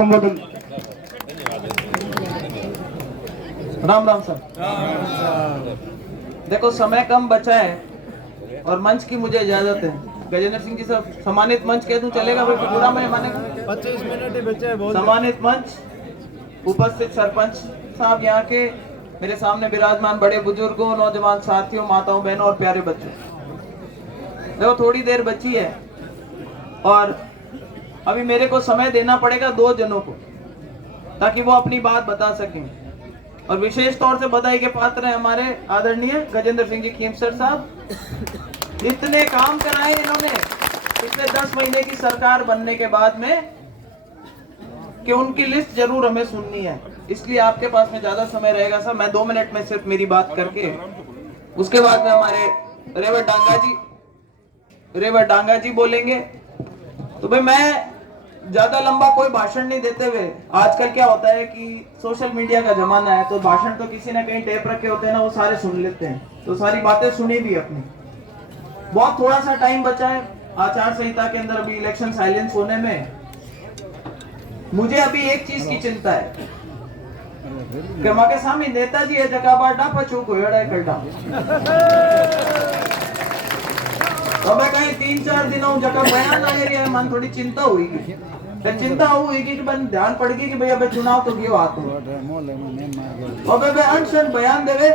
संबोधन। राम राम सर। देखो समय कम बचा है और मंच की मुझे इजाजत है। गजेंद्र सिंह जी सर सम्मानित मंच कह दूं चलेगा भाई? पूरा मैं मानेगा? 25 मिनट ही बचे हैं। सम्मानित मंच, उपस्थित सरपंच साहब, यहाँ के मेरे सामने विराजमान बड़े बुजुर्गों, नौजवान साथियों, माताओं, बहनों और प्यारे बच्चों, देखो थोड़ी देर बची है और अभी मेरे को समय देना पड़ेगा 2 जनों को ताकि वो अपनी बात बता सकें। और विशेष तौर से बधाई के पात्र हैं हमारे आदरणीय गजेंद्र सिंह जी खीमसर साहब। इतने काम कराए इन्होंने पिछले 10 महीने की सरकार बनने के बाद में कि उनकी लिस्ट जरूर हमें सुननी है। इसलिए आपके पास में ज्यादा समय रहेगा सर। मैं 2 मिनट में सिर्फ मेरी बात करके उसके बाद में हमारे रेवत डांगा जी बोलेंगे। तो भाई मैं ज्यादा लंबा कोई भाषण नहीं देते हुए, आजकल क्या होता है कि सोशल मीडिया का जमाना है तो भाषण तो किसी ना कहीं टेप रखे होते हैं ना, वो सारे सुन लेते हैं, तो सारी बातें सुनी भी अपनी। बहुत थोड़ा सा टाइम बचा है आचार संहिता के अंदर अभी इलेक्शन साइलेंस होने में। मुझे अभी एक चीज की चिंता है कि माके सामने नेताजी है जगह बाटा पचू को एड़ा कल्टा तो मैं कहीं 3-4 दिनों जगह बयान आ रही है, मन थोड़ी चिंता हुई कि बन ध्यान पड़ गई कि भैया भाई चुनाव तो गयो आतो और भाई अनशन बयान देवे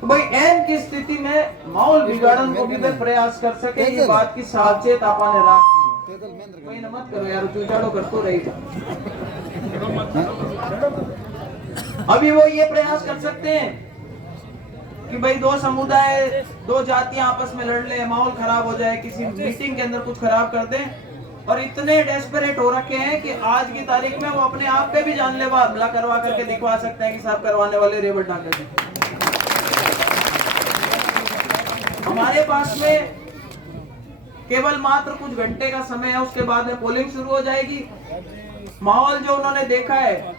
तो भाई एन की स्थिति में माहौल बिगाड़न को भी प्रयास कर सके, ये बात की सावचेत आपने राख कोई न मत करो यार, चूचाड़ो करतो रहेगा। अभी वो ये प्रयास कर सकते हैं कि भाई 2 समुदाय 2 जातियां आपस में लड़ ले, माहौल खराब हो जाए, किसी मीटिंग के अंदर कुछ खराब कर दें। और इतने डेस्परेट हो रखे हैं कि आज की तारीख में वो अपने आप पे भी जानलेवा हमला करवा करके दिखवा सकते हैं कि साहब करवाने वाले रेवत डांगा जी। हमारे पास में केवल मात्र कुछ घंटे का समय है, उसके बाद में पोलिंग शुरू हो जाएगी। माहौल जो उन्होंने देखा है,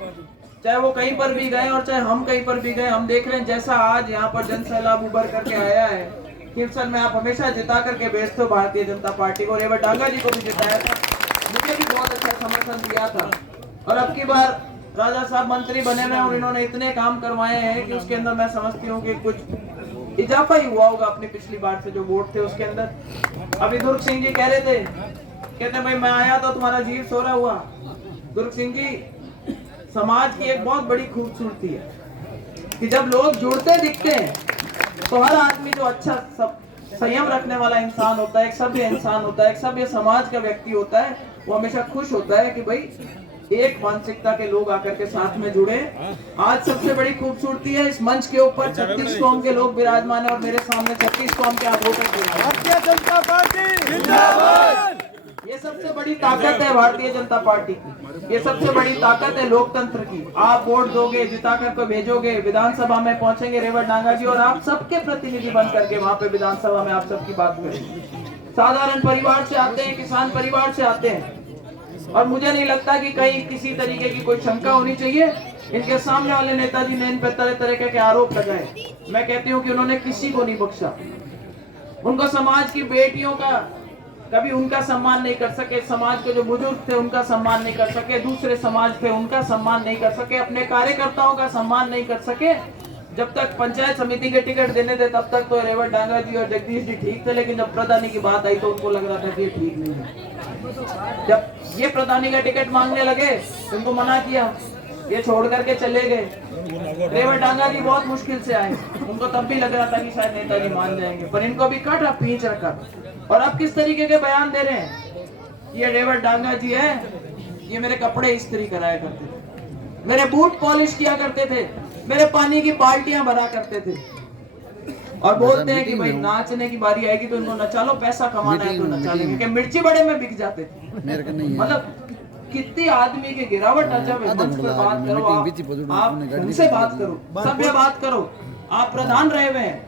चाहे वो कहीं पर भी गए और चाहे हम कहीं पर भी गए, हम देख रहे हैं जैसा आज यहाँ पर जन सैलाब उभर करके आया है। खीमसर में आप हमेशा जिता करके भेजते हो भारतीय जनता पार्टी को, रेवत डांगा जी को भी जिताया था, मुझे भी बहुत अच्छा समर्थन दिया था। और अब की बार राजा साहब मंत्री बने हुए और इन्होंने इतने काम करवाए हैं कि उसके अंदर मैं समझती हूँ कि कुछ इजाफा ही हुआ होगा अपनी पिछली बार से जो वोट थे उसके अंदर। अभी दुर्ग सिंह जी कह रहे थे, कहते भाई मैं आया तो तुम्हारा जीव सो रहा हुआ। दुर्ग सिंह जी, समाज की एक बहुत बड़ी खूबसूरती है कि जब लोग जुड़ते दिखते हैं तो हर आदमी जो अच्छा संयम रखने वाला इंसान होता है, एक सभ्य इंसान होता है, एक सभ्य समाज का व्यक्ति होता है, वो हमेशा खुश होता है कि भाई एक मानसिकता के लोग आकर के साथ में जुड़े। आज सबसे बड़ी खूबसूरती है इस मंच के ऊपर 36 कौम के लोग विराजमान है और मेरे सामने 36 कौम के भारतीय जनता पार्टी जिंदाबाद। ये सबसे बड़ी ताकत है भारतीय जनता पार्टी की, ये सबसे बड़ी ताकत है लोकतंत्र की। आप वोट दोगे, जिता कर को भेजोगे, विधानसभा में पहुंचेंगे रेवत डांगा जी और आप सबके प्रतिनिधि बन करके वहां पे विधानसभा में आप सबकी बात करेंगे। साधारण परिवार से आते हैं, किसान परिवार से आते हैं और मुझे नहीं लगता कि कहीं किसी तरीके की कोई शंका होनी चाहिए। इनके सामने वाले नेताजी ने इन पर तरह तरह के आरोप लगाए, मैं कहती हूँ कि उन्होंने किसी को नहीं बख्शा। उनको समाज की बेटियों का कभी उनका सम्मान नहीं कर सके, समाज के जो बुजुर्ग थे उनका सम्मान नहीं कर सके, दूसरे समाज थे उनका सम्मान नहीं कर सके, अपने कार्यकर्ताओं का सम्मान नहीं कर सके। जब तक पंचायत समिति के टिकट देने थे तब तक तो रेवत डांगा जी और जगदीश जी ठीक थे, लेकिन जब प्रधानी की बात आई तो उनको लग रहा था कि ये ठीक नहीं है। जब ये प्रधानी का टिकट मांगने लगे तो उनको मना किया, ये छोड़ करके चले गए। रेवत डांगा जी बहुत मुश्किल से आए, उनको तब भी लग रहा था कि शायद नेताजी मान जाएंगे, पर इनको भी काटा पींच रखा। और अब किस तरीके के बयान दे रहे हैं, ये रेवत डांगा जी है, ये मेरे कपड़े इस्त्री कराया करते थे, मेरे बूट पॉलिश किया करते थे, मेरे पानी की बाल्टियां भरा करते थे और बोलते हैं कि भाई नाचने की बारी आएगी तो इनको नचा लो, पैसा कमाना है तो नचा लेंगे। मिर्ची बड़े में बिक जाते थे। मतलब कितनी आदमी की गिरावट आ जाए, मंच पर बात करो, आप उनसे बात करो, सभ्य बात करो। आप प्रधान रहे हुए हैं,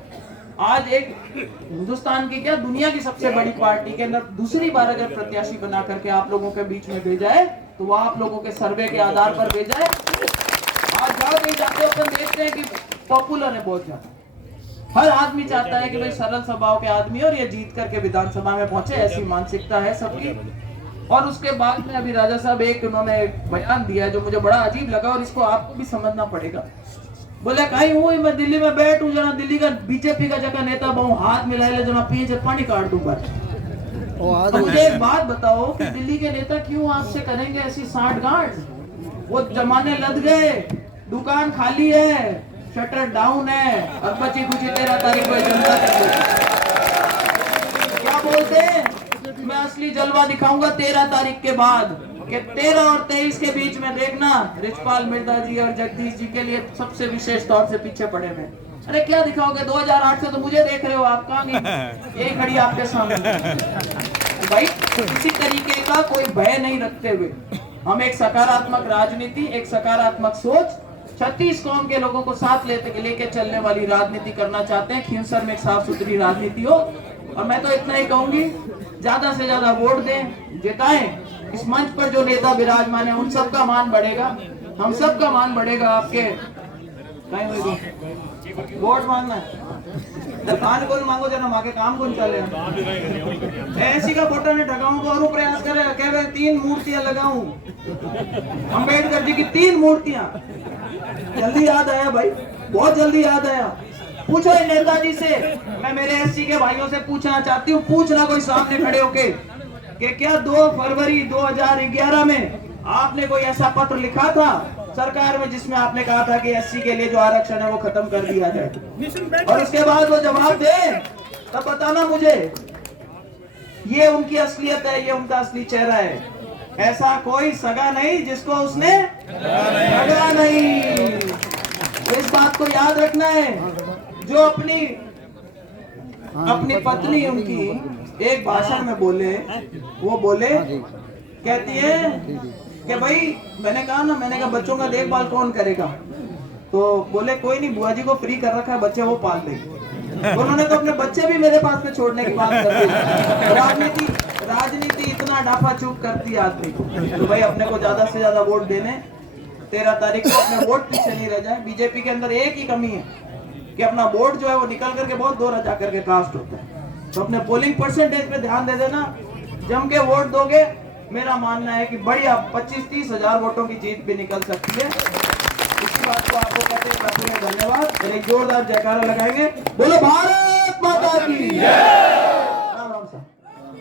आज एक हिंदुस्तान की क्या दुनिया की सबसे बड़ी पार्टी के अंदर दूसरी बार अगर प्रत्याशी बना करके आप लोगों के बीच में भेजा है तो वो आप लोगों के सर्वे के आधार पर भेजा है। आज जाओ कहीं जाते अपन देखते हैं कि पॉपुलर है बहुत ज्यादा, हर आदमी चाहता है कि भाई सरल स्वभाव के आदमी और ये जीत करके विधानसभा में पहुंचे, ऐसी मानसिकता है सबकी। और उसके बाद में अभी राजा साहब एक उन्होंने एक बयान दिया जो मुझे बड़ा अजीब लगा और इसको आपको भी समझना पड़ेगा। बोले कहीं हुई मैं दिल्ली में बैठू जना दिल्ली का बीजेपी का जगह नेता बहु हाथ मिला ले जना पीछे पानी काट दूंगा। मुझे एक बात बताओ कि दिल्ली के नेता क्यों आपसे करेंगे ऐसी सांठगांठ? वो जमाने लद गए, दुकान खाली है, शटर डाउन है, अब बची कुछ 13 तारीख को जनता क्या बोलते हैं, मैं असली जलवा दिखाऊंगा 13 तारीख के बाद कि 13 और 23 के बीच में देखना रिचपाल मिर्धा जी और जगदीश जी के लिए सबसे विशेष तौर से पीछे पड़े हुए। अरे क्या दिखाओगे? 2008 से तो मुझे देख रहे हो, आप कहाँ गई? यही खड़ी आपके सामने। भाई किसी तरीके का कोई भय नहीं रखते हुए हम एक सकारात्मक राजनीति, एक सकारात्मक सोच, 36 कौम के लोगों को साथ लेके चलने वाली राजनीति करना चाहते हैं। खींवसर में एक साफ सुथरी राजनीति हो। और मैं तो इतना ही कहूंगी, ज्यादा से ज्यादा वोट दें, जिताएं। इस मंच पर जो नेता विराजमान है उन सबका मान बढ़ेगा, हम सबका मान बढ़ेगा। आपके वोट मांगना है, खान कौन मांगो जना मांगे काम कौन चले। ऐसी का फोटो ने ढकाऊं को और प्रयास करे कह 3 मूर्तियां लगाऊं अंबेडकर जी की, 3 मूर्तियां। जल्दी याद आया भाई, बहुत जल्दी याद आया। पूछो इन नेताजी से, मैं मेरे एससी के भाइयों से पूछना चाहती हूँ, पूछना कोई सामने खड़े होके कि क्या 2 फरवरी 2011 में आपने कोई ऐसा पत्र लिखा था सरकार में जिसमें आपने कहा था कि एससी के लिए जो आरक्षण है वो खत्म कर दिया जाए? और उसके बाद वो जवाब दे तब बताना मुझे। ये उनकी असलियत है, ये उनका असली चेहरा है। ऐसा कोई सगा नहीं जिसको उसने सगा नहीं। तो इस बात को याद रखना है। जो अपनी पत्नी उनकी एक भाषण में बोले, वो बोले कहती है कि भाई मैंने कहा ना, मैंने कहा बच्चों का देखभाल कौन करेगा? तो बोले कोई नहीं, बुआ जी को फ्री कर रखा है, बच्चे वो पाल देंगे। उन्होंने तो अपने बच्चे भी मेरे पास में छोड़ने की बात कर दी। राजनीति इतना डाफा चूक करती है आदमी को। तो भाई अपने को ज्यादा से ज्यादा वोट देने, 13 तारीख को अपने वोट पीछे नहीं रह जाए। बीजेपी के अंदर एक ही कमी है कि अपना वोट जो है वो निकल करके बहुत दूर जा करके कास्ट होता है। तो अपने पोलिंग परसेंटेज पे ध्यान दे देना, जम के वोट दोगे। मेरा मानना है कि बढ़िया 25-30 हजार वोटों की जीत भी निकल सकती है। इसी बात को आपको कहते हैं धन्यवाद। एक जोरदार जयकारा लगाएंगे, बोलो भारत माता की।